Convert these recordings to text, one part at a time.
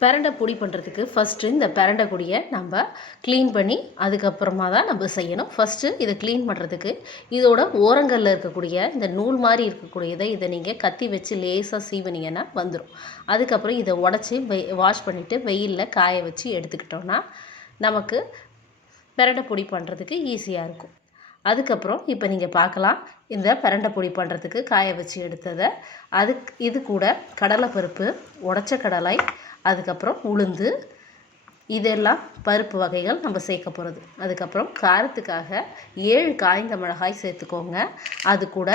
பிரண்டை பொடி பண்ணுறதுக்கு ஃபஸ்ட்டு இந்த பிரண்டை பொடியை நம்ம க்ளீன் பண்ணி அதுக்கப்புறமா தான் நம்ம செய்யணும். ஃபஸ்ட்டு இதை க்ளீன் பண்ணுறதுக்கு இதோட ஓரங்களில் இருக்கக்கூடிய இந்த நூல் மாதிரி இருக்கக்கூடியதை இதை நீங்கள் கத்தி வச்சு லேசாக சீவினீங்கன்னா வந்துடும் அதுக்கப்புறம் இதை உடச்சி வெ வாஷ் பண்ணிவிட்டு வெயிலில் காய வச்சு எடுத்துக்கிட்டோன்னா நமக்கு பிரண்டை பொடி பண்ணுறதுக்கு ஈஸியாக இருக்கும். அதுக்கப்புறம் இப்போ நீங்கள் பார்க்கலாம் இந்த பிரண்டை பொடி பண்ணுறதுக்கு காய வச்சு எடுத்ததை. அதுக்கு இது கூட கடலைப்பருப்பு உடச்ச கடலை அதுக்கப்புறம் உளுந்து இதெல்லாம் பருப்பு வகைகள் நம்ம சேர்க்க போகிறது அதுக்கப்புறம் காரத்துக்காக ஏழு காய்ந்த மிளகாய் சேர்த்துக்கோங்க. அது கூட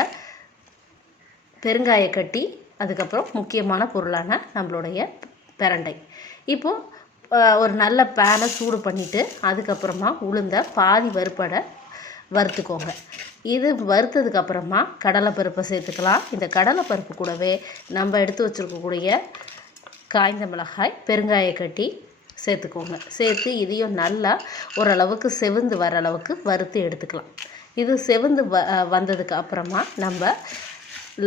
பெருங்காய கட்டி அதுக்கப்புறம் முக்கியமான பொருளான நம்மளுடைய பிரண்டை. இப்போது ஒரு நல்ல பேனை சூடு பண்ணிவிட்டு அதுக்கப்புறமா உளுந்த பாதி வறுப்படை வறுத்துக்கோங்க. இது வறுத்ததுக்கு அப்புறமா கடலைப்பருப்பை சேர்த்துக்கலாம். இந்த கடலைப்பருப்பு கூடவே நம்ம எடுத்து வச்சுருக்கக்கூடிய காய்ந்த மிளகாய் பெருங்காய கட்டி சேர்த்துக்கோங்க. சேர்த்து இதையும் நல்லா ஓரளவுக்கு செவந்து வர அளவுக்கு வறுத்து எடுத்துக்கலாம். இது செவந்து வ வந்ததுக்கு அப்புறமா நம்ம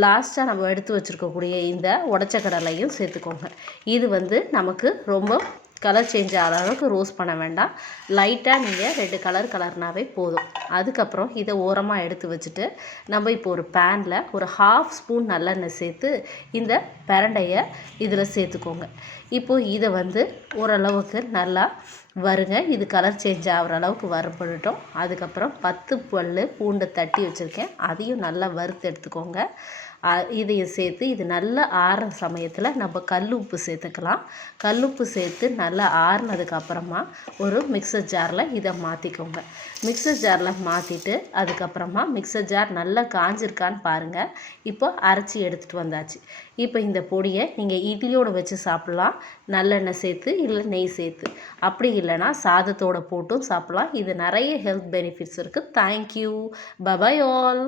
லாஸ்ட்டாக நம்ம எடுத்து வச்சுருக்கக்கூடிய இந்த உடச்ச கடலையும் சேர்த்துக்கோங்க. இது வந்து நமக்கு ரொம்ப கலர் சேஞ்ச் ஆகிற அளவுக்கு ரோஸ் பண்ண வேண்டாம். லைட்டாக நீங்கள் ரெண்டு கலர் கலர்னாவே போதும். அதுக்கப்புறம் இதை ஓரமாக எடுத்து வச்சுட்டு நம்ம இப்போ ஒரு பேனில் ஒரு ஹாஃப் ஸ்பூன் நல்லெண்ணெய் சேர்த்து இந்த பிரண்டையை இதில் சேர்த்துக்கோங்க. இப்போது இதை வந்து ஓரளவுக்கு நல்லா வருங்க. இது கலர் சேஞ்ச் ஆகிற அளவுக்கு வறுபடட்டும் அதுக்கப்புறம் பத்து பல் பூண்டை தட்டி வச்சுருக்கேன். அதையும் நல்லா வறுத்து எடுத்துக்கோங்க. இதையும் சேர்த்து இது நல்லா ஆறுற சமயத்தில் நம்ம கல் உப்பு சேர்த்துக்கலாம். கல் உப்பு சேர்த்து நல்லா ஆறுனதுக்கப்புறமா ஒரு மிக்சர் ஜாரில் இதை மாற்றிக்கோங்க மிக்சர் ஜாரில் மாற்றிட்டு அதுக்கப்புறமா மிக்சர் ஜார் நல்லா காஞ்சிருக்கான்னு பாருங்கள் இப்போ அரைச்சி எடுத்துகிட்டு வந்தாச்சு. இப்போ இந்த பொடியை நீங்கள் இட்லியோடு வச்சு சாப்பிட்லாம். நல்லெண்ணெய் சேர்த்து இல்லை நெய் சேர்த்து. அப்படி இல்லைன்னா சாதத்தோடு போட்டும் சாப்பிட்லாம். இது நிறைய ஹெல்த் பெனிஃபிட்ஸ் இருக்குது தேங்க்யூ பபாய் ஆல்